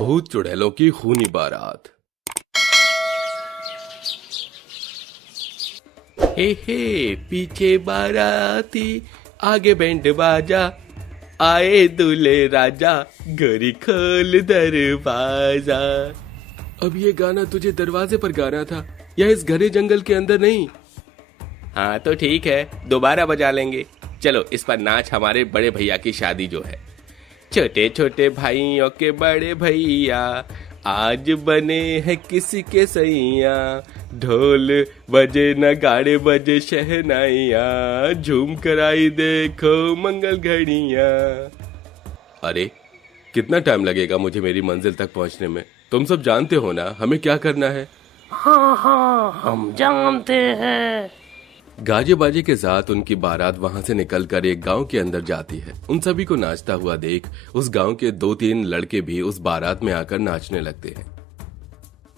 भूत चुड़ैलों की खूनी बारात। हे पीछे बाराती, आगे बैंड बाजा, आए दूल्हे राजा, घड़ी खोल दरवाजा। अब ये गाना तुझे दरवाजे पर गाना था या इस घने जंगल के अंदर नहीं? हाँ तो ठीक है, दोबारा बजा लेंगे। चलो इस पर नाच हमारे बड़े भैया की शादी जो है। छोटे छोटे भाइयों के बड़े भैया, आज बने हैं किसी के सैया। ढोल बजे नगाड़े बजे शहनाइया, झूम कर आई देखो मंगल घड़िया। अरे कितना टाइम लगेगा मुझे मेरी मंजिल तक पहुंचने में? तुम सब जानते हो ना हमें क्या करना है? हाँ हाँ हम जानते हैं। गाजे बाजे के साथ उनकी बारात वहां से निकलकर एक गांव के अंदर जाती है। उन सभी को नाचता हुआ देख उस गांव के 2-3 लड़के भी उस बारात में आकर नाचने लगते हैं।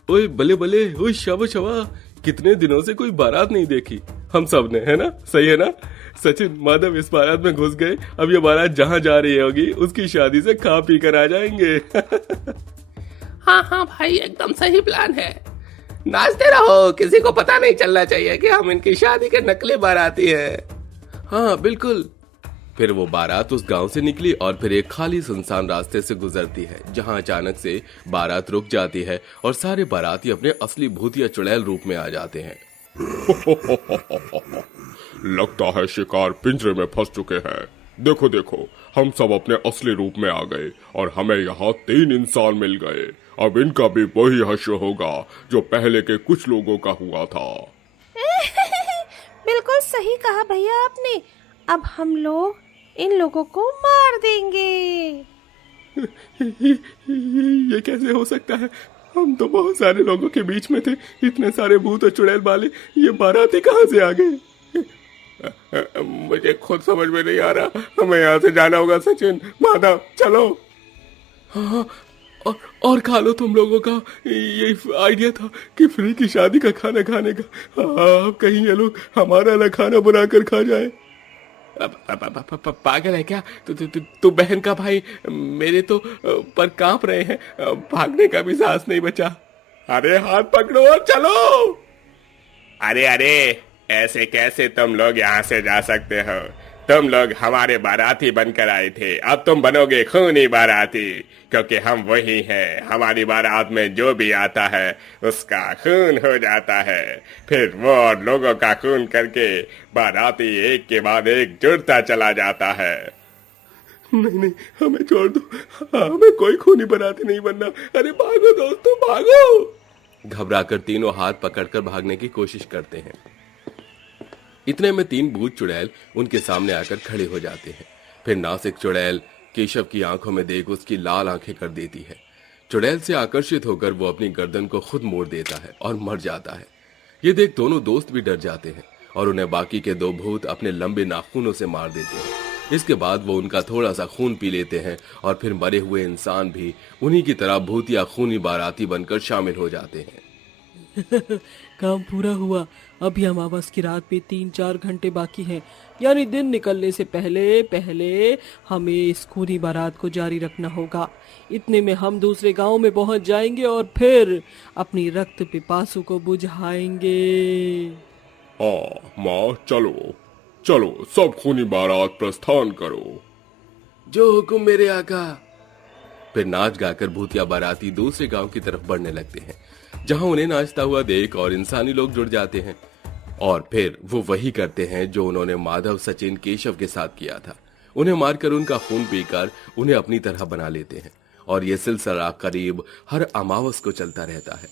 ओए बले बले, ओए शाबा शाबा, कितने दिनों से कोई बारात नहीं देखी हम सब ने, है ना? सही है ना? सचिन, माधव इस बारात में घुस गए। अब ये बारात जहाँ जा रही होगी उसकी शादी से खा पी कर आ जाएंगे। हाँ हाँ भाई, एकदम सही प्लान है। नाचते रहो, किसी को पता नहीं चलना चाहिए कि हम इनकी शादी के नकली बाराती हैं। हाँ बिल्कुल। फिर वो बारात उस गांव से निकली और फिर एक खाली सुनसान रास्ते से गुजरती है, जहां अचानक से बारात रुक जाती है और सारे बाराती अपने असली भूतिया चुड़ैल रूप में आ जाते हैं। लगता है शिकार पिंजरे में फंस चुके हैं। देखो देखो, हम सब अपने असली रूप में आ गए और हमें यहाँ 3 इंसान मिल गए। अब इनका भी वही हश्र होगा जो पहले के कुछ लोगों का हुआ था। बिल्कुल सही कहा भैया आपने। अब हम लोग इन लोगों को मार देंगे। ये कैसे हो सकता है? हम तो बहुत सारे लोगों के बीच में थे, इतने सारे भूत और चुड़ैल वाले ये बाराती कहाँ से आ गए? मुझे खुद समझ में नहीं आ रहा। हमें यहाँ से जाना होगा। सचिन, माधव, चलो। हाँ, और खा लो तुम लोगों का ये आइडिया था कि फ्री की शादी का खाना खाने का। अब कहीं ये लोग हमारा ना खाना बना कर खा जाए। पागल है क्या तू? बहन का भाई, मेरे तो पर कांप रहे हैं, भागने का भी साहस नहीं बचा। अरे हाथ पकड़ो और चलो। अरे अरे, ऐसे कैसे तुम लोग यहाँ से जा सकते हो? तुम लोग हमारे बाराती बनकर आए थे, अब तुम बनोगे खूनी बाराती, क्योंकि हम वही हैं। हमारी बारात में जो भी आता है उसका खून हो जाता है। फिर वो और लोगों का खून करके बाराती एक के बाद एक जुड़ता चला जाता है। नहीं नहीं, हमें छोड़ दो, हमें कोई खूनी बाराती नहीं बनना। अरे भागो दोस्तों, भागो। घबराकर तीनों हाथ पकड़कर भागने की कोशिश करते हैं। इतने में 3 भूत चुड़ैल उनके सामने आकर खड़े हो जाते हैं। फिर नासिक चुड़ैल केशव की आंखों में देख उसकी लाल आंखें कर देती है। चुड़ैल से आकर्षित होकर वो अपनी गर्दन को खुद मोड़ देता है और मर जाता है। ये देख दोनों दोस्त भी डर जाते हैं और उन्हें बाकी के 2 भूत अपने लंबे नाखूनों से मार देते हैं। इसके बाद वो उनका थोड़ा सा खून पी लेते हैं और फिर मरे हुए इंसान भी उन्हीं की तरह भूतिया खूनी बाराती बनकर शामिल हो जाते हैं। काम पूरा हुआ। अभी अमावस की रात पे 3-4 घंटे बाकी हैं, यानी दिन निकलने से पहले पहले हमें इस खूनी बारात को जारी रखना होगा। इतने में हम दूसरे गांव में पहुंच जाएंगे और फिर अपनी रक्त पिपासु को बुझाएंगे। माँ, चलो चलो, सब खूनी बारात प्रस्थान करो। जो हुकुम मेरे आका। फिर नाच गाकर भूतिया बाराती दूसरे गांव की तरफ बढ़ने लगते हैं, जहां उन्हें नाचता हुआ देख और इंसानी लोग जुड़ जाते हैं। और फिर वो वही करते हैं जो उन्होंने माधव, सचिन, केशव के साथ किया था। उन्हें मारकर उनका खून पीकर उन्हें अपनी तरह बना लेते हैं और ये सिलसिला करीब हर अमावस को चलता रहता है।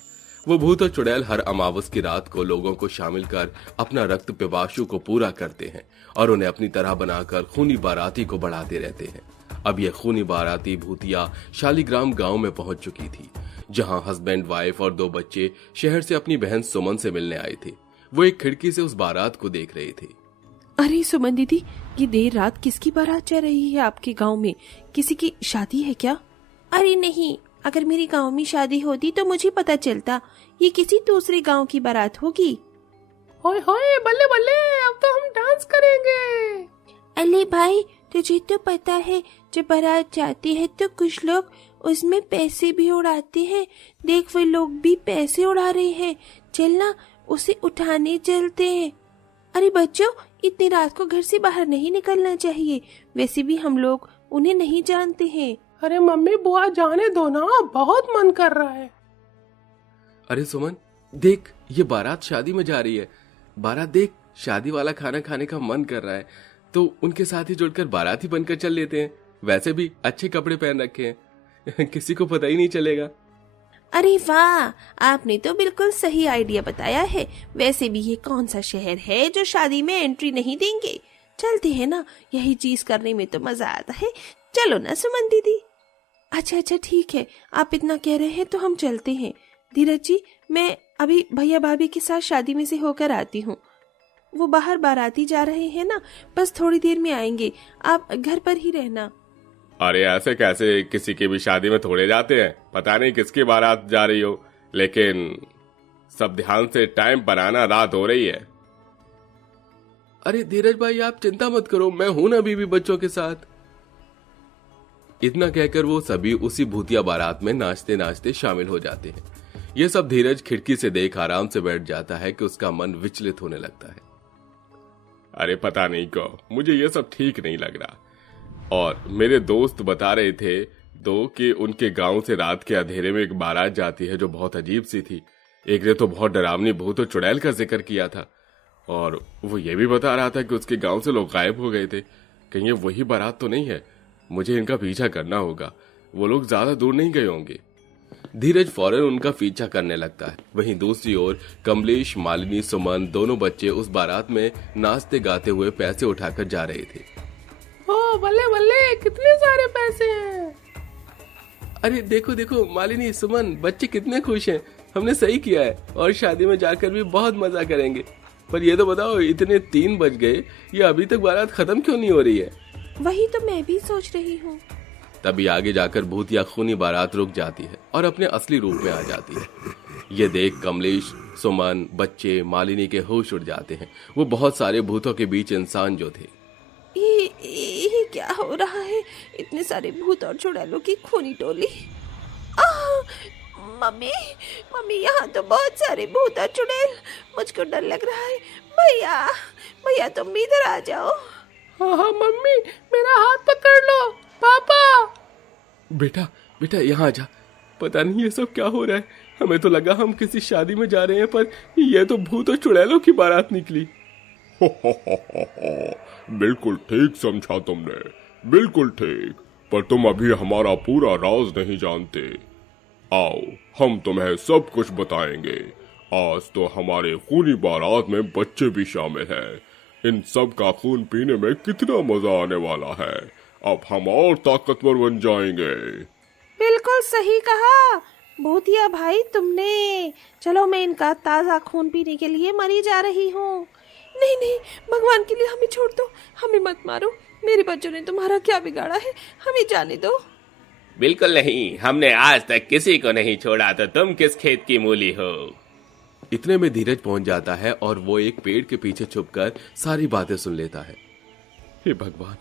वो भूत और चुड़ैल हर अमावस की रात को लोगों को शामिल कर अपना रक्त पिपासु को पूरा करते हैं और उन्हें अपनी तरह बनाकर खूनी बाराती को बढ़ाते रहते हैं। अब ये खूनी बाराती भूतिया शालिग्राम गांव में पहुंच चुकी थी, जहां हस्बैंड, वाइफ और 2 बच्चे शहर से अपनी बहन सुमन से मिलने आए थे। वो एक खिड़की से उस बारात को देख रहे थे। अरे सुमन दीदी, ये देर रात किसकी बारात जा रही है आपके गांव में? किसी की शादी है क्या? अरे नहीं, अगर मेरे गांव में शादी होती तो मुझे पता चलता। ये किसी दूसरे गांव की बारात होगी। होए होए, बल्ले बल्ले, अब तो हम डांस करेंगे। अले भाई, तुझे तो पता है जब बारात जाती है तो कुछ लोग उसमें पैसे भी उड़ाते हैं। देख वो लोग भी पैसे उड़ा रहे हैं, चलना उसे उठाने चलते हैं। अरे बच्चों, इतनी रात को घर से बाहर नहीं निकलना चाहिए, वैसे भी हम लोग उन्हें नहीं जानते हैं। अरे मम्मी बुआ जाने दो ना, बहुत मन कर रहा है। अरे सुमन देख, ये बारात शादी में जा रही है। बारात देख, शादी वाला खाना खाने का मन कर रहा है तो उनके साथ ही जुड़कर बाराती बनकर चल लेते हैं। वैसे भी अच्छे कपड़े पहन रखे हैं किसी को पता ही नहीं चलेगा। अरे वाह, आपने तो बिल्कुल सही आइडिया बताया है। वैसे भी ये कौन सा शहर है जो शादी में एंट्री नहीं देंगे। चलते हैं ना, यही चीज करने में तो मजा आता है। चलो ना सुमन दीदी। अच्छा ठीक है, आप इतना कह रहे हैं तो हम चलते हैं। धीरज जी, मैं अभी भैया भाभी के साथ शादी में से होकर आती हूँ। वो बाहर बाराती जा रहे हैं ना, बस थोड़ी देर में आएंगे, आप घर पर ही रहना। अरे ऐसे कैसे, किसी की भी शादी में थोड़े जाते हैं। पता नहीं किसकी बारात जा रही हो, लेकिन सब ध्यान से टाइम पर आना, रात हो रही है। अरे धीरज भाई आप चिंता मत करो, मैं हूं ना अभी भी बच्चों के साथ। इतना कहकर वो सभी उसी भूतिया बारात में नाचते नाचते शामिल हो जाते हैं। ये सब धीरज खिड़की से देख आराम से बैठ जाता है कि उसका मन विचलित होने लगता है। अरे पता नहीं क्यों मुझे ये सब ठीक नहीं लग रहा। और मेरे दोस्त बता रहे थे कि उनके गांव से रात के अंधेरे में एक बारात जाती है जो बहुत अजीब सी थी। एक ने तो बहुत डरावनी भूत और चुड़ैल का जिक्र किया था, और वो ये भी बता रहा था कि उसके गांव से लोग गायब हो गए थे। कहीं ये वही बारात तो नहीं है? मुझे इनका पीछा करना होगा, वो लोग ज्यादा दूर नहीं गए होंगे। धीरज फौरन उनका पीछा करने लगता है। वहीं दूसरी ओर कमलेश, मालिनी, सुमन दोनों बच्चे उस बारात में नाचते गाते हुए पैसे उठाकर जा रहे थे। ओ बल्ले बल्ले, कितने सारे पैसे हैं। अरे देखो देखो मालिनी, सुमन, बच्चे कितने खुश हैं। हमने सही किया है और शादी में जाकर भी बहुत मजा करेंगे। पर ये तो बताओ, इतने 3 बज गए, ये अभी तक बारात खत्म क्यों नहीं हो रही है? वही तो मैं भी सोच रही हूँ। तभी आगे जाकर भूतिया खूनी बारात रुक जाती है और अपने असली रूप में आ जाती है। ये देख कमलेश, सुमन, बच्चे, मालिनी के होश उड़ जाते हैं। वो बहुत सारे भूतों के बीच इंसान जो थे। ये क्या हो रहा है? इतने सारे भूत और चुड़ैलों की खूनी टोली। मम्मी यहाँ तो बहुत सारे भूत और चुड़ैल, मुझको डर लग रहा है। भैया तुम भी इधर आ जाओ। हाँ मम्मी, मेरा हाथ पकड़ लो। पापा। बेटा यहाँ आ जा। पता नहीं ये सब क्या हो रहा है। हमें तो लगा हम किसी शादी में जा रहे हैं, पर ये तो भूत और चुड़ैलों की बारात निकली। बिल्कुल ठीक समझा तुमने, बिल्कुल ठीक। पर तुम अभी हमारा पूरा राज नहीं जानते। आओ, हम तुम्हें सब कुछ बताएंगे। आज तो हमारे खूनी बारात में बच्चे भी शामिल हैं। इन सब का खून पीने में कितना मजा आने वाला है। अब हम और ताकतवर बन जाएंगे। बिल्कुल सही कहा भूतिया भाई तुमने। चलो, मैं इनका ताजा खून पीने के लिए मरी जा रही हूँ। नहीं, भगवान के लिए हमें छोड़ दो, हमें मत मारो। मेरे बच्चों ने तुम्हारा क्या बिगाड़ा है, हमें जाने दो। बिल्कुल नहीं, हमने आज तक किसी को नहीं छोड़ा, तो तुम किस खेत की मूली हो। इतने में धीरज पहुंच जाता है और वो एक पेड़ के पीछे छुपकर सारी बातें सुन लेता है। हे भगवान,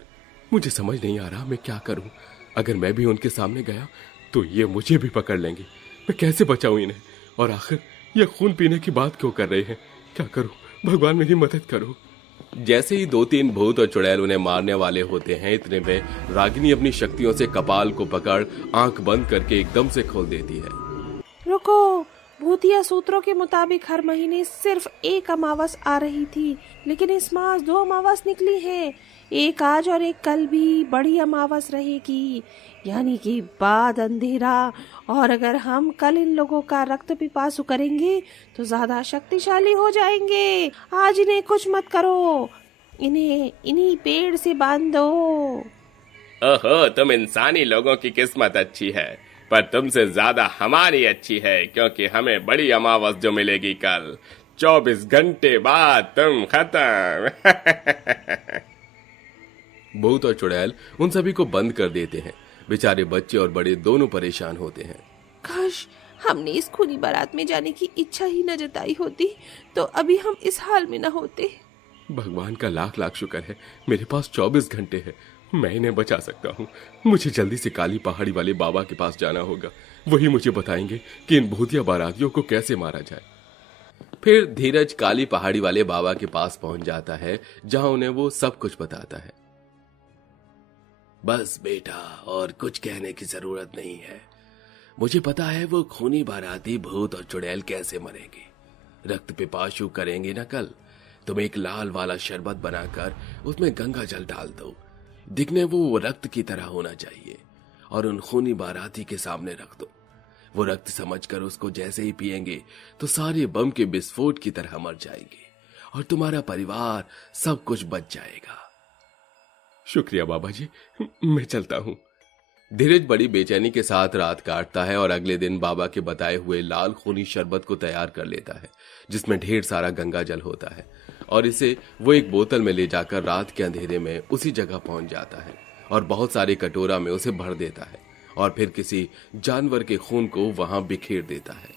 मुझे समझ नहीं आ रहा मैं क्या करूं। अगर मैं भी उनके सामने गया तो ये मुझे भी पकड़ लेंगे। मैं कैसे बचाऊं इन्हें? और आखिर ये खून पीने की बात क्यों कर रहे हैं? क्या करूं? भगवान मेरी मदद करो। जैसे ही 2-3 भूत और चुड़ैल उन्हें मारने वाले होते हैं, इतने में रागिनी अपनी शक्तियों से कपाल को पकड़ आंख बंद करके एकदम से खोल देती है। रुको, भूतिया सूत्रों के मुताबिक हर महीने सिर्फ 1 अमावस आ रही थी, लेकिन इस मास 2 अमावस निकली है। एक आज और एक कल भी बड़ी अमावस रहेगी, यानी कि बाद अंधेरा। और अगर हम कल इन लोगों का रक्त पिपासु करेंगे तो ज्यादा शक्तिशाली हो जाएंगे। आज इन्हें कुछ मत करो, इन्हें इन्हीं पेड़ से बांध दो। ओहो, तुम इंसानी लोगों की किस्मत अच्छी है, पर तुमसे ज्यादा हमारी अच्छी है, क्योंकि हमें बड़ी अमावस जो मिलेगी कल। 24 घंटे बाद तुम खत्म। भूत और चुड़ैल उन सभी को बंद कर देते हैं। बेचारे बच्चे और बड़े दोनों परेशान होते हैं। काश हमने इस खूनी बारात में जाने की इच्छा ही न जताई होती, तो अभी हम इस हाल में न होते। भगवान का लाख लाख शुक्र है मेरे पास 24 घंटे है, मैं इन्हें बचा सकता हूँ। मुझे जल्दी से काली पहाड़ी वाले बाबा के पास जाना होगा। वही मुझे बताएंगे कि इन भूतिया बारातियों को कैसे मारा जाए। फिर धीरज काली पहाड़ी वाले बाबा के पास पहुंच जाता है, जहां उन्हें वो सब कुछ बताता है। बस बेटा, और कुछ कहने की जरूरत नहीं है। मुझे पता है वो खूनी बाराती भूत और चुड़ैल कैसे मरेंगे। रक्त पिपासु करेंगे ना कल। तुम एक लाल वाला शरबत बनाकर उसमें गंगा जल डाल दो। दिखने वो रक्त की तरह होना चाहिए और उन खूनी बाराती के सामने रख दो। वो रक्त समझकर उसको जैसे ही पिएंगे तो सारे बम के विस्फोट की तरह मर जाएंगे और तुम्हारा परिवार सब कुछ बच जाएगा। शुक्रिया बाबा जी, मैं चलता हूँ। धीरज बड़ी बेचैनी के साथ रात काटता है और अगले दिन बाबा के बताए हुए लाल खूनी शरबत को तैयार कर लेता है, जिसमें ढेर सारा गंगा जल होता है, और इसे वो एक बोतल में ले जाकर रात के अंधेरे में उसी जगह पहुंच जाता है और बहुत सारे कटोरा में उसे भर देता है और फिर किसी जानवर के खून को वहां बिखेर देता है।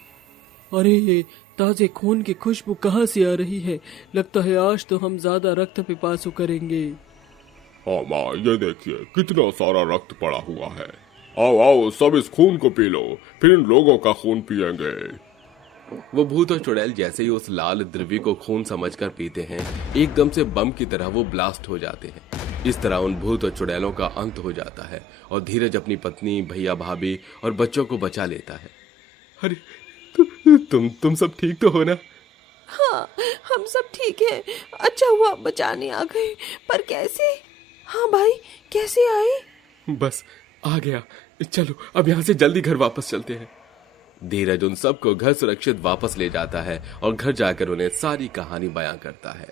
अरे, ताजे खून की खुशबू कहाँ से आ रही है? लगता है आज तो हम ज्यादा रक्त पिपासु करेंगे। हाँ माँ, ये देखिए कितना सारा रक्त पड़ा हुआ है। आओ आओ, सब इस खून को पी लो, फिर इन लोगों का खून पिएंगे। वो भूत और चुड़ैल जैसे ही उस लाल द्रव्य को खून समझकर पीते हैं, एकदम से बम की तरह वो ब्लास्ट हो जाते हैं। इस तरह उन भूत और चुड़ैलों का अंत हो जाता है और धीरज अपनी पत्नी, भैया, भाभी और बच्चों को बचा लेता है। अरे तुम सब ठीक तो हो ना? हाँ, हम सब ठीक हैं। अच्छा हुआ बचाने आ गए, पर कैसे? हाँ भाई, कैसे आए? बस आ गया। चलो अब यहाँ से जल्दी घर वापस चलते हैं। धीरज उन सबको घर सुरक्षित वापस ले जाता है और घर जाकर उन्हें सारी कहानी बयां करता है।